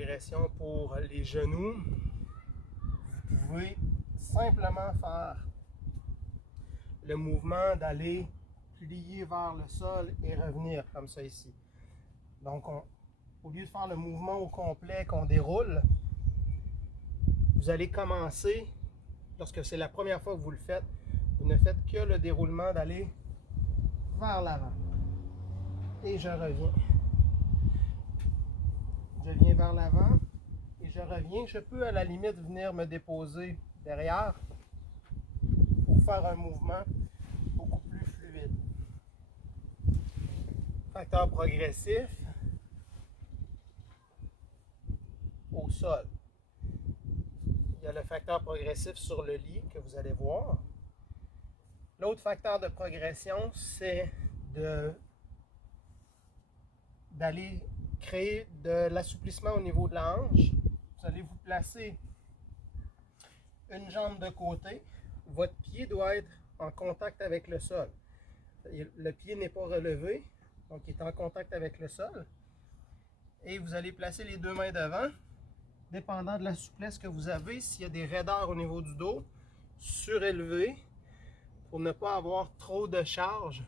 progression pour les genoux, vous pouvez simplement faire le mouvement d'aller plier vers le sol et revenir comme ça ici. Donc, au lieu de faire le mouvement au complet qu'on déroule, vous allez commencer, lorsque c'est la première fois que vous le faites, vous ne faites que le déroulement d'aller vers l'avant. Et je reviens. Je viens vers l'avant et je reviens. Je peux à la limite venir me déposer derrière pour faire un mouvement beaucoup plus fluide. Facteur progressif au sol. Il y a le facteur progressif sur le lit que vous allez voir. L'autre facteur de progression, c'est d'aller créer de l'assouplissement au niveau de la hanche. Vous allez vous placer une jambe de côté. Votre pied doit être en contact avec le sol. Le pied n'est pas relevé, donc il est en contact avec le sol. Et vous allez placer les deux mains devant. Dépendant de la souplesse que vous avez, s'il y a des raideurs au niveau du dos, surélevé pour ne pas avoir trop de charge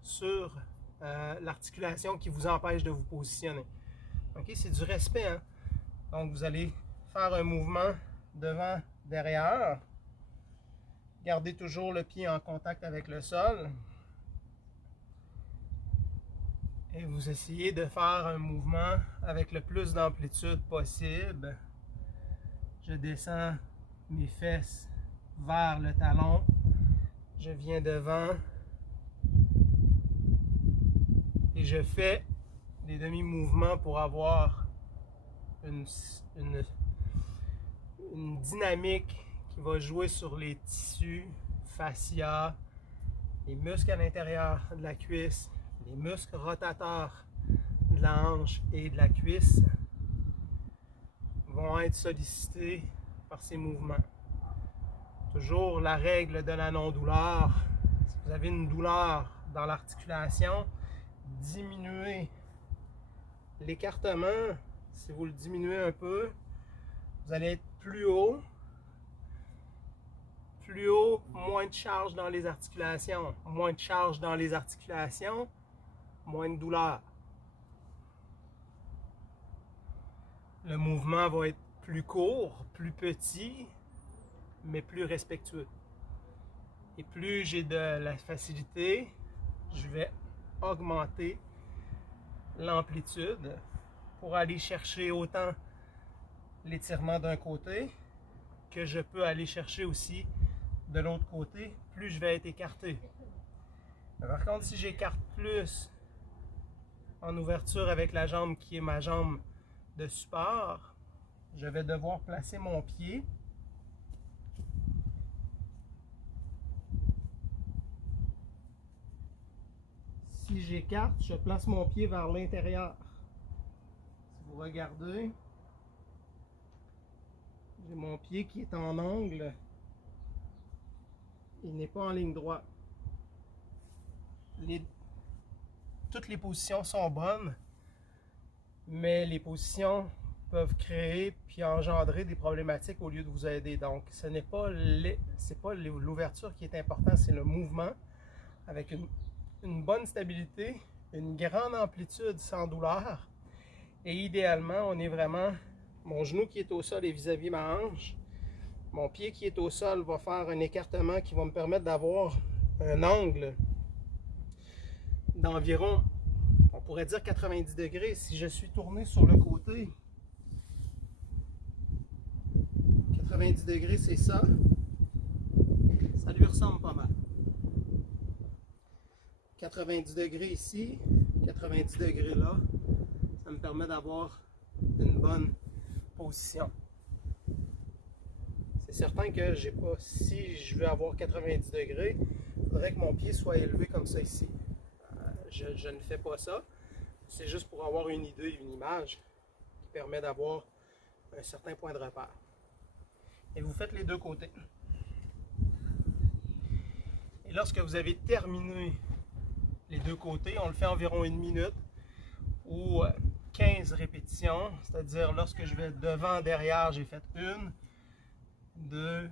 sur l'articulation qui vous empêche de vous positionner. Okay? C'est du respect. Hein? Donc, vous allez faire un mouvement devant, derrière. Gardez toujours le pied en contact avec le sol. Et vous essayez de faire un mouvement avec le plus d'amplitude possible. Je descends mes fesses vers le talon. Je viens devant. Et je fais des demi-mouvements pour avoir une dynamique qui va jouer sur les tissus, fascia, les muscles à l'intérieur de la cuisse, les muscles rotateurs de la hanche et de la cuisse vont être sollicités par ces mouvements. Toujours la règle de la non-douleur. Si vous avez une douleur dans l'articulation, diminuez l'écartement. Si vous le diminuez un peu, vous allez être plus haut, moins de charge dans les articulations. Moins de charge dans les articulations, moins de douleur. Le mouvement va être plus court, plus petit, mais plus respectueux. Et plus j'ai de la facilité, je vais augmenter l'amplitude pour aller chercher autant l'étirement d'un côté que je peux aller chercher aussi de l'autre côté, plus je vais être écarté. Par contre, si j'écarte plus en ouverture avec la jambe qui est ma jambe de support, je vais devoir placer mon pied si j'écarte, je place mon pied vers l'intérieur. Si vous regardez, j'ai mon pied qui est en angle. Il n'est pas en ligne droite. Toutes les positions sont bonnes, mais les positions peuvent créer puis engendrer des problématiques au lieu de vous aider. Donc, ce n'est pas l'ouverture qui est importante, c'est le mouvement avec une bonne stabilité, une grande amplitude sans douleur. Et idéalement, on est vraiment, mon genou qui est au sol est vis-à-vis ma hanche. Mon pied qui est au sol va faire un écartement qui va me permettre d'avoir un angle d'environ, on pourrait dire 90 degrés. Si je suis tourné sur le côté, 90 degrés, c'est ça. Ça lui ressemble pas mal. 90 degrés ici, 90 degrés là, ça me permet d'avoir une bonne position. C'est certain que j'ai pas, si je veux avoir 90 degrés, il faudrait que mon pied soit élevé comme ça ici. Je ne fais pas ça. C'est juste pour avoir une idée, une image qui permet d'avoir un certain point de repère. Et vous faites les deux côtés. Et lorsque vous avez terminé les deux côtés, on le fait environ une minute, où 15 répétitions, c'est-à-dire lorsque je vais devant, derrière, j'ai fait 1, 2,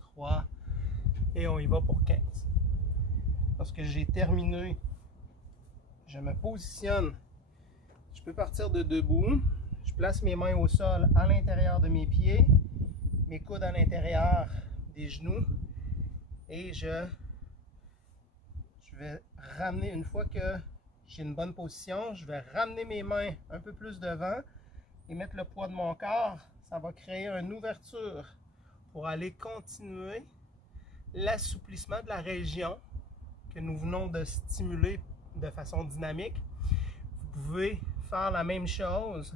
3 et on y va pour 15. Lorsque j'ai terminé, je me positionne. Je peux partir de debout. Je place mes mains au sol à l'intérieur de mes pieds, mes coudes à l'intérieur des genoux et je vais ramener, une fois que j'ai une bonne position, je vais ramener mes mains un peu plus devant et mettre le poids de mon corps. Ça va créer une ouverture pour aller continuer l'assouplissement de la région que nous venons de stimuler de façon dynamique. Vous pouvez faire la même chose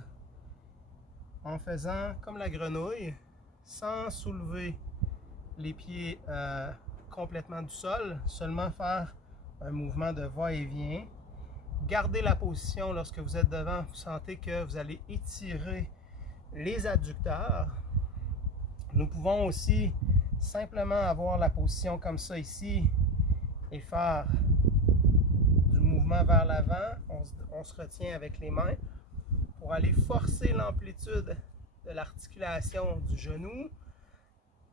en faisant comme la grenouille, sans soulever les pieds complètement du sol, seulement faire un mouvement de va-et-vient. Gardez la position lorsque vous êtes devant, vous sentez que vous allez étirer les adducteurs. Nous pouvons aussi simplement avoir la position comme ça ici et faire du mouvement vers l'avant. On se retient avec les mains pour aller forcer l'amplitude de l'articulation du genou.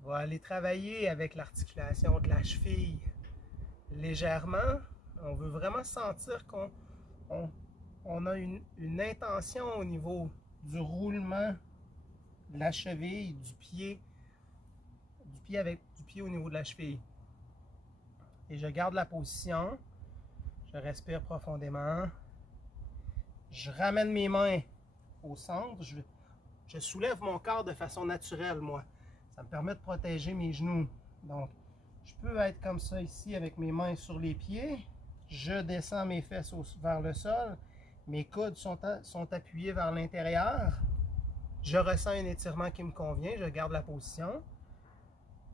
On va aller travailler avec l'articulation de la cheville légèrement. On veut vraiment sentir qu'on a une intention au niveau du roulement de la cheville, du pied au niveau de la cheville. Et je garde la position, je respire profondément, je ramène mes mains au centre, je soulève mon corps de façon naturelle, moi. Ça me permet de protéger mes genoux. Donc, je peux être comme ça ici avec mes mains sur les pieds, je descends mes fesses vers le sol, mes coudes sont appuyés vers l'intérieur, je ressens un étirement qui me convient, je garde la position.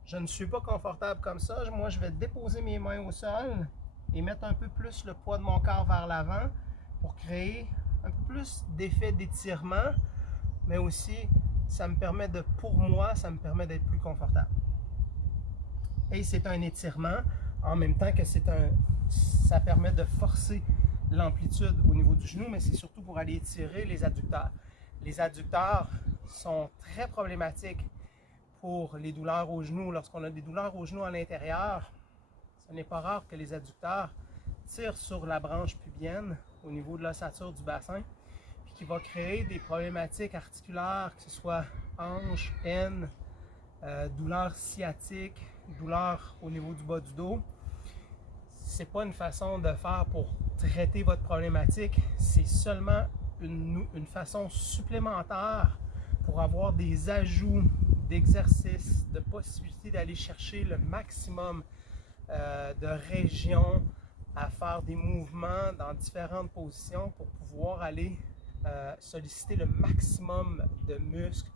Je ne suis pas confortable comme ça. Moi, je vais déposer mes mains au sol et mettre un peu plus le poids de mon corps vers l'avant pour créer un peu plus d'effet d'étirement, mais aussi, ça me permet d'être plus confortable. Et c'est un étirement, en même temps que ça permet de forcer l'amplitude au niveau du genou, mais c'est surtout pour aller étirer les adducteurs. Les adducteurs sont très problématiques pour les douleurs aux genoux. Lorsqu'on a des douleurs aux genoux à l'intérieur, ce n'est pas rare que les adducteurs tirent sur la branche pubienne au niveau de l'ossature du bassin, puis qui va créer des problématiques articulaires, que ce soit hanches, aines, douleurs sciatiques, douleurs au niveau du bas du dos. C'est pas une façon de faire pour traiter votre problématique, c'est seulement une façon supplémentaire pour avoir des ajouts d'exercices, de possibilités d'aller chercher le maximum de régions, à faire des mouvements dans différentes positions pour pouvoir aller solliciter le maximum de muscles,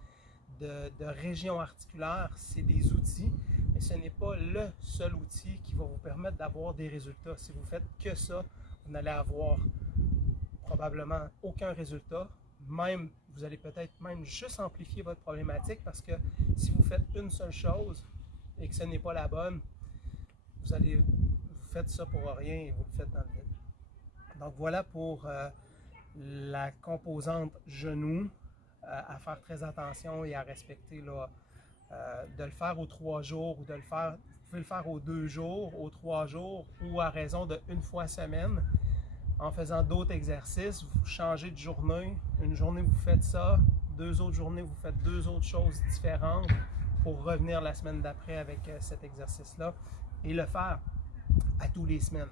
de régions articulaires. C'est des outils, mais ce n'est pas le seul outil qui va vous permettre d'avoir des résultats. Si vous faites que ça, vous n'allez avoir probablement aucun résultat. Même, vous allez peut-être même juste amplifier votre problématique, parce que si vous faites une seule chose et que ce n'est pas la bonne, vous faites ça pour rien et vous le faites dans le vide. Donc voilà pour la composante genou, à faire très attention et à respecter là, de le faire aux 3 jours ou vous pouvez le faire aux 2 jours, aux 3 jours ou à raison de 1 fois semaine. En faisant d'autres exercices, vous changez de journée. Une journée, vous faites ça. 2 autres journées, vous faites 2 autres choses différentes pour revenir la semaine d'après avec cet exercice-là et le faire à tous les semaines.